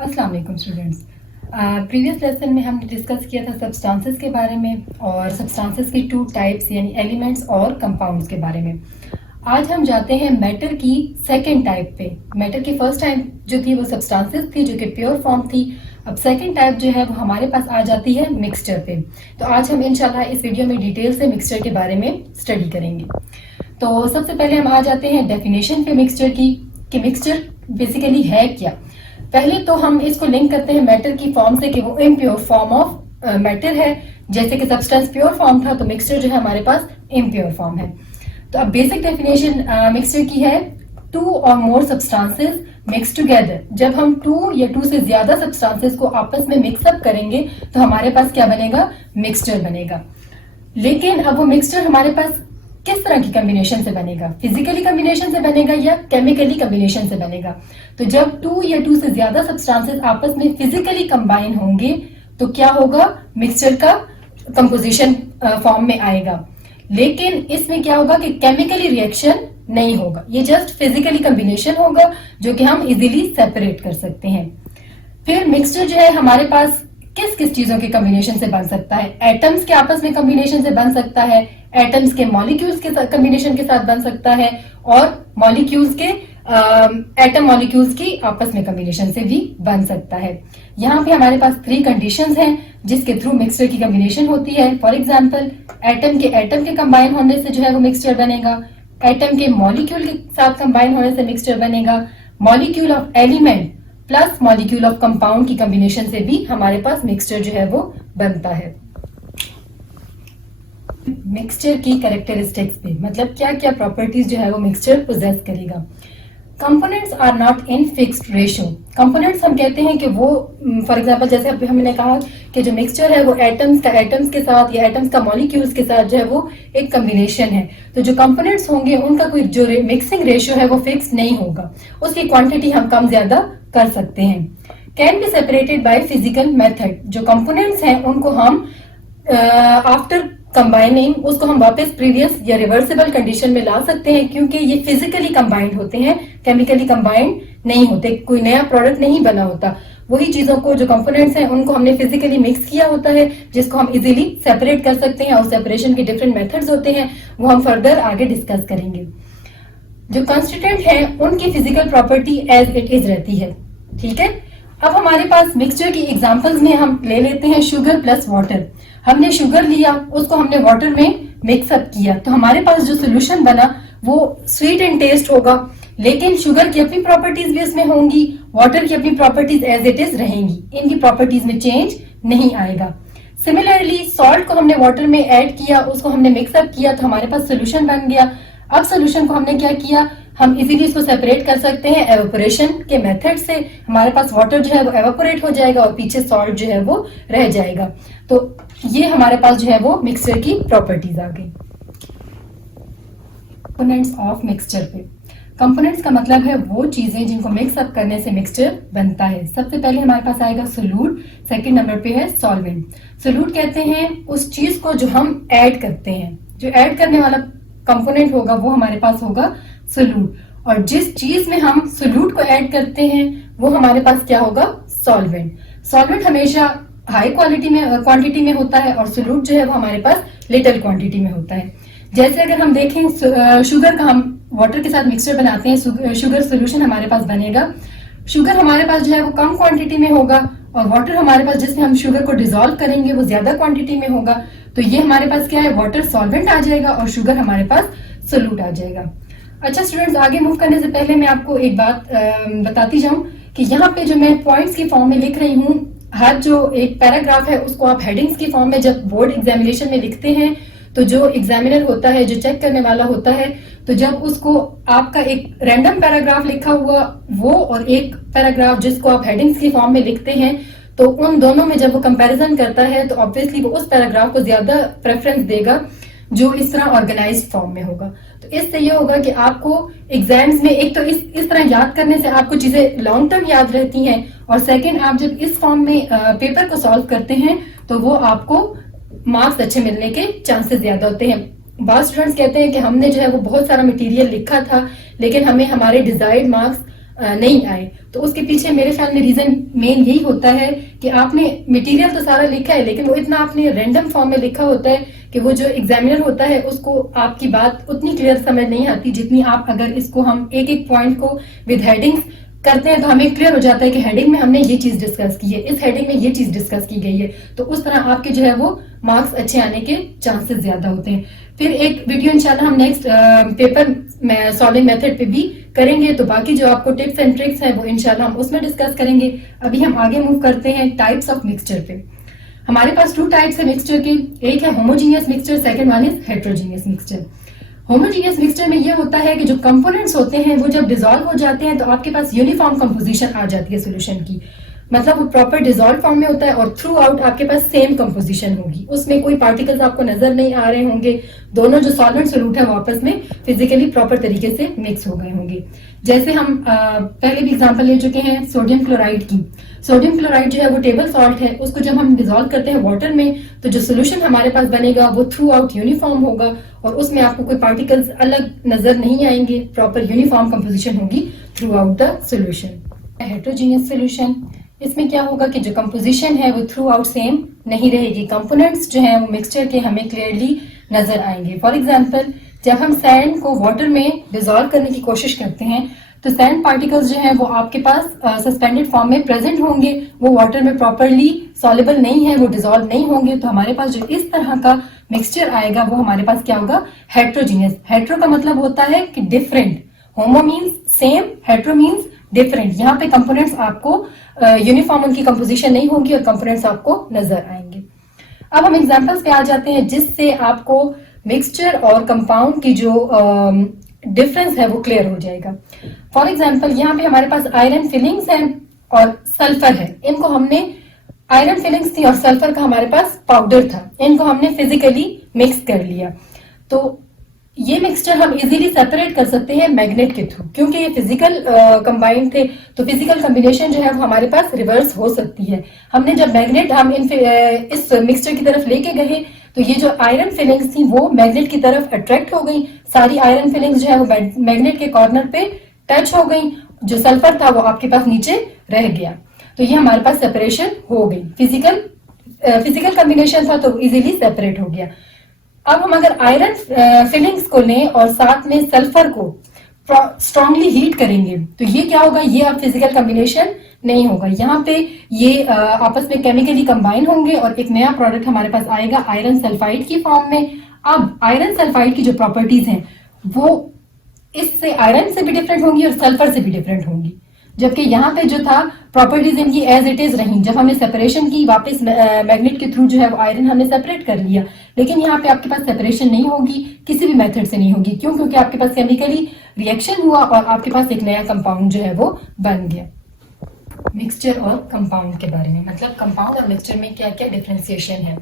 अस्सलाम वालेकुम students. Previous lesson में हमने डिस्कस किया था सब्सटेंसेस के बारे में और सब्सटेंसेस की टू टाइप्स यानी एलिमेंट्स और कंपाउंड्स के बारे में। आज हम जाते हैं मैटर की सेकंड टाइप पे। मैटर की फर्स्ट टाइप जो थी वो सब्सटेंसेस थी जो कि प्योर फॉर्म थी। अब सेकंड टाइप जो है वो हमारे पास आ जाती है मिक्सचर पे। तो आज हम इंशाल्लाह इस वीडियो में डिटेल से मिक्सचर के बारे में स्टडी करेंगे। तो सबसे पहले हम आ जाते हैं डेफिनेशन पे मिक्सचर की कि मिक्सचर बेसिकली है क्या। पहले तो हम इसको लिंक करते हैं मैटर की फॉर्म से कि वो इम्प्योर फॉर्म ऑफ मैटर है। जैसे कि सब्सटेंस प्योर फॉर्म था तो मिक्सचर जो है हमारे पास इम्प्योर फॉर्म है। तो अब बेसिक डेफिनेशन मिक्सचर की है, टू और मोर सब्सटेंसेस मिक्स टुगेदर। जब हम टू या टू से ज्यादा सब्सटेंसेस को आपस में मिक्सअप करेंगे तो हमारे पास क्या बनेगा, मिक्सचर बनेगा। लेकिन अब वो मिक्सचर हमारे पास किस तरह की कॉम्बिनेशन से बनेगा, फिजिकली कॉम्बिनेशन से बनेगा या केमिकली कॉम्बिनेशन से बनेगा। तो जब टू या टू से ज्यादा सब्सटेंसेस आपस में फिजिकली कंबाइन होंगे तो क्या होगा, मिक्सचर का कंपोजिशन फॉर्म में आएगा। लेकिन इसमें क्या होगा कि केमिकली रिएक्शन नहीं होगा, ये जस्ट फिजिकली कॉम्बिनेशन होगा जो कि हम इजीली सेपरेट कर सकते हैं। फिर मिक्सचर जो है हमारे पास किस किस चीजों के कॉम्बिनेशन से बन सकता है, एटम्स के आपस में कॉम्बिनेशन से बन सकता है, एटम्स के मॉलिक्यूल्स के कॉम्बिनेशन के साथ बन सकता है और मॉलिक्यूल्स के एटम मॉलिक्यूल्स की आपस में कॉम्बिनेशन से भी बन सकता है। यहाँ पे हमारे पास 3 कंडीशंस हैं जिसके थ्रू मिक्सचर की कॉम्बिनेशन होती है। फॉर एग्जांपल एटम के कंबाइन होने से जो है वो मिक्सचर बनेगा, एटम के मॉलिक्यूल के साथ कंबाइन होने से मिक्सचर बनेगा, molecule of element plus molecule of compound की कॉम्बिनेशन से भी हमारे पास मिक्सचर जो है वो बनता है। मिक्सचर की कैरेक्टरिस्टिक्स पे मतलब क्या क्या प्रॉपर्टीज जो है वो मिक्सचर पोजेस करेगा। Components are not in fixed ratio. Components हम कहते हैं कि वो फॉर एग्जांपल जैसे अभी हमने कहा कि जो मिक्सचर है वो एटम्स के साथ या एटम्स का मॉलिक्यूल्स के साथ जो है वो एक कॉम्बिनेशन है। तो जो कंपोनेंट्स होंगे उनका कोई जो मिक्सिंग रेशियो है वो फिक्स नहीं होगा, उसकी क्वांटिटी हम कम ज्यादा कर सकते हैं। Can be separated by physical method. जो कंपोनेंट्स हैं उनको हम आफ्टर कंबाइनिंग उसको हम वापस प्रीवियस या रिवर्सिबल कंडीशन में ला सकते हैं क्योंकि ये फिजिकली कंबाइंड होते हैं, केमिकली कंबाइंड नहीं होते, कोई नया प्रोडक्ट नहीं बना होता। वही चीजों को जो कंपोनेंट्स हैं उनको हमने फिजिकली मिक्स किया होता है जिसको हम इजीली सेपरेट कर सकते हैं और सेपरेशन के डिफरेंट मेथड्स होते हैं, वो हम फर्दर आगे डिस्कस करेंगे। जो कंस्टिट्यूएंट है उनकी physical property as it is रहती है, ठीक है। अब हमारे पास मिक्सचर की एग्जांपल्स में हम ले लेते हैं शुगर प्लस वाटर। हमने शुगर लिया, उसको हमने वाटर में मिक्सअप किया तो हमारे पास जो सोल्यूशन बना वो स्वीट इन टेस्ट होगा, लेकिन शुगर की अपनी प्रॉपर्टीज भी इसमें होंगी, वाटर की अपनी प्रॉपर्टीज एज इट इज रहेंगी, इनकी प्रॉपर्टीज में चेंज नहीं आएगा। सिमिलरली सॉल्ट को हमने वाटर में ऐड किया, उसको हमने मिक्सअप किया तो हमारे पास सोल्यूशन बन गया। अब सोल्यूशन को हमने क्या किया, हम इजीली इसको सेपरेट कर सकते हैं एवापोरेशन के मेथड से। हमारे पास वाटर जो है वो एवापोरेट हो जाएगा और पीछे सॉल्ट जो है वो रह जाएगा। तो ये हमारे पास जो है वो मिक्सचर की प्रॉपर्टीज आ गई। कंपोनेंट्स ऑफ मिक्सचर पे, कंपोनेंट्स का मतलब है वो चीजें जिनको मिक्सअप करने से मिक्सचर बनता है। सबसे पहले हमारे पास आएगा सोल्यूट, सेकंड नंबर पे है सॉल्वेंट। सोल्यूट कहते हैं उस चीज को जो हम ऐड करते हैं, जो ऐड करने वाला कंपोनेंट होगा वो हमारे पास होगा सोल्यूट, और जिस चीज में हम सोल्यूट को ऐड करते हैं वो हमारे पास क्या होगा, सॉल्वेंट। सॉल्वेंट हमेशा हाई क्वांटिटी में होता है और सोल्यूट जो है वो हमारे पास लिटिल क्वांटिटी में होता है। जैसे अगर हम देखें शुगर का हम वाटर के साथ मिक्सचर बनाते हैं, शुगर सोल्यूशन हमारे पास बनेगा। शुगर हमारे पास जो है वो कम क्वांटिटी में होगा और वाटर हमारे पास जिसमें हम शुगर को डिसॉल्व करेंगे वो ज्यादा क्वांटिटी में होगा। तो ये हमारे पास क्या है, वाटर सॉल्वेंट आ जाएगा और शुगर हमारे पास सोल्यूट आ जाएगा। अच्छा स्टूडेंट्स, आगे मूव करने से पहले मैं आपको एक बात बताती जाऊं कि यहाँ पे जो मैं पॉइंट्स की फॉर्म में लिख रही हूँ, हर जो एक पैराग्राफ है उसको आप हेडिंग्स की फॉर्म में जब बोर्ड एग्जामिनेशन में लिखते हैं तो जो एग्जामिनर होता है, जो चेक करने वाला होता है, तो जब उसको आपका एक रैंडम पैराग्राफ लिखा हुआ वो और एक पैराग्राफ जिसको आप हेडिंग्स की फॉर्म में लिखते हैं, तो उन दोनों में जब वो कंपैरिजन करता है तो ऑब्वियसली वो उस पैराग्राफ को ज्यादा प्रेफरेंस देगा जो इस तरह ऑर्गेनाइज्ड फॉर्म में होगा। तो इससे ये होगा कि आपको एग्जाम्स में एक तो इस तरह याद करने से आपको चीजें लॉन्ग टर्म याद रहती हैं, और सेकंड आप जब इस फॉर्म में पेपर को सॉल्व करते हैं तो वो आपको मार्क्स अच्छे मिलने के चांसेस ज्यादा होते हैं। बहुत स्टूडेंट्स कहते हैं कि हमने जो है वो बहुत सारा मटेरियल लिखा था लेकिन हमें हमारे डिजायर्ड मार्क्स नहीं आए, तो उसके पीछे मेरे ख्याल में रीजन मेन यही होता है कि आपने मटेरियल तो सारा लिखा है लेकिन वो इतना आपने रैंडम फॉर्म में लिखा होता है कि वो जो एग्जामिनर होता है उसको आपकी बात उतनी क्लियर समझ नहीं आती जितनी आप अगर इसको हम एक एक पॉइंट को विद हेडिंग्स करते हैं तो हमें क्लियर हो जाता है कि हेडिंग में हमने ये चीज डिस्कस की है, इस हेडिंग में ये चीज डिस्कस की गई है, तो उस तरह आपके जो है वो मार्क्स अच्छे आने के चांसेस ज्यादा होते हैं। फिर एक वीडियो इंशाल्लाह हम नेक्स्ट पेपर सॉल्विंग मेथड पे भी करेंगे, तो बाकी जो आपको टिप्स एंड ट्रिक्स हैं वो इंशाल्लाह हम उसमें डिस्कस करेंगे। अभी हम आगे मूव करते हैं टाइप्स ऑफ मिक्सचर पे। हमारे पास 2 टाइप्स है मिक्सचर के, एक है homogeneous mixture, second one is heterogeneous mixture. Homogeneous mixture में ये होता है कि जो कंपोनेंट्स होते हैं वो जब डिसॉल्व हो जाते हैं तो आपके पास यूनिफॉर्म कंपोजिशन आ जाती है सॉल्यूशन की, मतलब वो प्रॉपर डिसॉल्व फॉर्म में होता है और थ्रू आउट आपके पास सेम कंपोजिशन होगी, उसमें कोई पार्टिकल्स आपको नजर नहीं आ रहे होंगे, दोनों जो सॉल्वेंट सोल्यूट है वो आपस में फिजिकली प्रॉपर तरीके से मिक्स हो गए होंगे। जैसे हम पहले भी एग्जांपल ले चुके हैं सोडियम क्लोराइड की। सोडियम क्लोराइड जो है वो टेबल सॉल्ट है, उसको जब हम डिसॉल्व करते हैं वाटर में तो जो सोल्यूशन हमारे पास बनेगा वो थ्रू आउट यूनिफॉर्म होगा और उसमें आपको कोई पार्टिकल्स अलग नजर नहीं आएंगे, प्रॉपर यूनिफॉर्म कंपोजिशन होगी through out the solution. Heterogeneous solution, इसमें क्या होगा कि जो कंपोजिशन है वो थ्रू आउट सेम नहीं रहेगी, कंपोनेंट्स जो है वो मिक्सचर के हमें क्लियरली नजर आएंगे। फॉर एग्जाम्पल जब हम सैंड को वाटर में डिसॉल्व करने की कोशिश करते हैं तो सैंड पार्टिकल्स जो है वो आपके पास सस्पेंडेड फॉर्म में प्रेजेंट होंगे, वो वाटर में प्रॉपरली सॉल्युबल नहीं है, वो डिसॉल्व नहीं होंगे, तो हमारे पास जो इस तरह का मिक्सचर आएगा वो हमारे पास क्या होगा, हेट्रोजीनियस। हेट्रो का मतलब होता है कि डिफरेंट, होमो means same, hetero means different. यहाँ पे कंपोनेंट्स आपको यूनिफॉर्म उनकी कंपोजिशन नहीं होगी और कंपोनेंट्स आपको नजर आएंगे। अब हम एग्जांपल्स पे आ जाते हैं जिससे आपको मिक्सचर और कंपाउंड की जो डिफरेंस है वो क्लियर हो जाएगा। फॉर एग्जाम्पल यहाँ पे हमारे पास आयरन फिलिंग्स हैं और सल्फर है, इनको हमने आयरन फिलिंग्स थी और सल्फर का हमारे पास पाउडर था, इनको हमने फिजिकली मिक्स कर लिया, तो ये मिक्सचर हम इजीली सेपरेट कर सकते हैं मैग्नेट के थ्रू, क्योंकि ये फिजिकल कंबाइंड थे तो फिजिकल कॉम्बिनेशन जो है वो हमारे पास रिवर्स हो सकती है। हमने जब मैग्नेट हम इस मिक्सचर की तरफ लेके गए तो ये जो आयरन फिलिंग्स थी वो मैग्नेट की तरफ अट्रैक्ट हो गई, सारी आयरन फिलिंग्स जो है वो मैग्नेट के कॉर्नर पे टच हो गई, जो सल्फर था वो आपके पास नीचे रह गया, तो ये हमारे पास सेपरेशन हो गई, फिजिकल कॉम्बिनेशन था तो इजीली सेपरेट हो गया। अब हम अगर आयरन फिलिंग्स को लें और साथ में सल्फर को स्ट्रांगली हीट करेंगे तो ये क्या होगा, ये अब फिजिकल कॉम्बिनेशन नहीं होगा, यहाँ पे ये आपस में केमिकली कंबाइन होंगे और एक नया प्रोडक्ट हमारे पास आएगा आयरन सल्फाइड की फॉर्म में। अब आयरन सल्फाइड की जो प्रॉपर्टीज हैं वो इससे आयरन से भी डिफरेंट होंगी और सल्फर से भी डिफरेंट होंगी, जबकि यहाँ पे जो था प्रॉपर्टीज इनकी एज इट इज रही। जब हमने सेपरेशन की वापस मैग्नेट के थ्रू जो है वो आयरन हमने सेपरेट कर लिया, लेकिन यहाँ पे आपके पास सेपरेशन नहीं होगी, किसी भी मेथड से नहीं होगी, क्यों, क्योंकि आपके पास केमिकली रिएक्शन हुआ और आपके पास एक नया कंपाउंड जो है वो बन गया। मिक्सचर और कंपाउंड के बारे में, मतलब कंपाउंड और मिक्सचर में क्या क्या डिफरेंशिएशन है।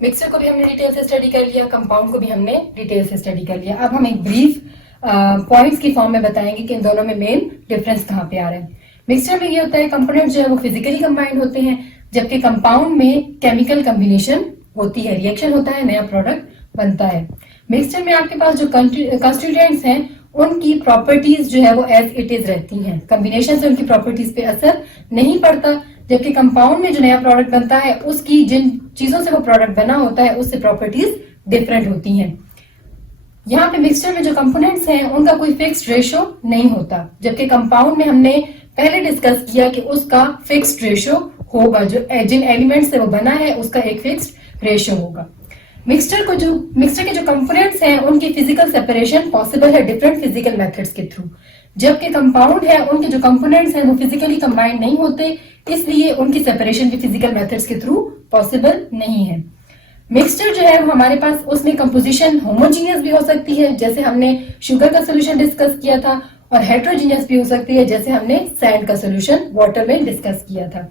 मिक्सचर को भी हमने डिटेल से स्टडी कर लिया, कंपाउंड को भी हमने डिटेल से स्टडी कर लिया। अब हम एक ब्रीफ पॉइंट्स की फॉर्म में बताएंगे कि इन दोनों में मेन डिफरेंस कहाँ पे आ रहा है। मिक्सचर में ये होता है कंपोनेंट जो है वो फिजिकली कंबाइंड होते हैं, जबकि कंपाउंड में केमिकल कॉम्बिनेशन होती है, रिएक्शन होता है, नया प्रोडक्ट बनता है। मिक्सचर में आपके पास जो कंस्टिट्यूएंट्स हैं उनकी प्रॉपर्टीज जो है वो एज इट इज रहती हैं, कॉम्बिनेशन से उनकी प्रॉपर्टीज पे असर नहीं पड़ता, जबकि कंपाउंड में जो नया प्रोडक्ट बनता है उसकी जिन चीजों से वो प्रोडक्ट बना होता है उससे प्रॉपर्टीज डिफरेंट होती हैं। यहाँ पे मिक्सचर में जो कंपोनेंट्स हैं उनका कोई फिक्स्ड रेशो नहीं होता, जबकि कंपाउंड में हमने पहले डिस्कस किया कि उसका फिक्स्ड रेशो होगा, जो जिन एलिमेंट से वो बना है उसका एक फिक्स्ड रेशो होगा। मिक्सचर के जो कंपोनेंट्स हैं उनकी फिजिकल सेपरेशन पॉसिबल है डिफरेंट फिजिकल मेथड्स के थ्रू, जबकि कंपाउंड है उनके जो कंपोनेंट्स हैं वो फिजिकली कंबाइंड नहीं होते, इसलिए उनकी सेपरेशन भी फिजिकल मेथड्स के थ्रू पॉसिबल नहीं है। मिक्सचर जो है वो हमारे पास उसमें कंपोजिशन होमोजीनियस भी हो सकती है, जैसे हमने शुगर का सोल्यूशन डिस्कस किया था, और हेट्रोजीनियस भी हो सकती है, जैसे हमने सैंड का सोल्यूशन वाटर में डिस्कस किया था।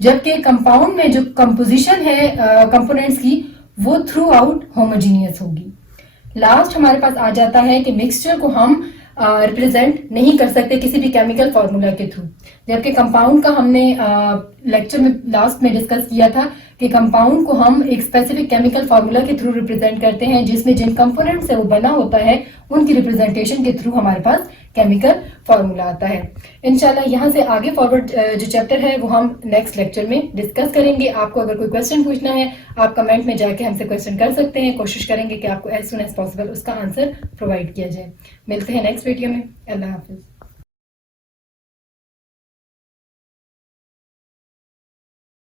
जबकि कंपाउंड में जो कंपोजिशन है कंपोनेंट्स की वो थ्रू आउट होमोजीनियस होगी। लास्ट हमारे पास आ जाता है कि मिक्सचर को हम रिप्रेजेंट नहीं कर सकते किसी भी केमिकल फॉर्मूला के थ्रू, जबकि कंपाउंड का हमने लेक्चर में लास्ट में डिस्कस किया था कि कंपाउंड को हम एक स्पेसिफिक केमिकल फार्मूला के थ्रू रिप्रेजेंट करते हैं, जिसमें जिन कंपोनेंट से वो बना होता है उनकी रिप्रेजेंटेशन के थ्रू हमारे पास केमिकल फार्मूला आता है। इंशाल्लाह यहाँ से आगे फॉरवर्ड जो चैप्टर है वो हम नेक्स्ट लेक्चर में डिस्कस करेंगे। आपको अगर कोई क्वेश्चन पूछना है आप कमेंट में जाके हमसे क्वेश्चन कर सकते हैं। कोशिश करेंगे कि आपको एज सुन एज पॉसिबल उसका आंसर प्रोवाइड किया जाए। मिलते हैं नेक्स्ट वीडियो में। अल्लाह हाफिज।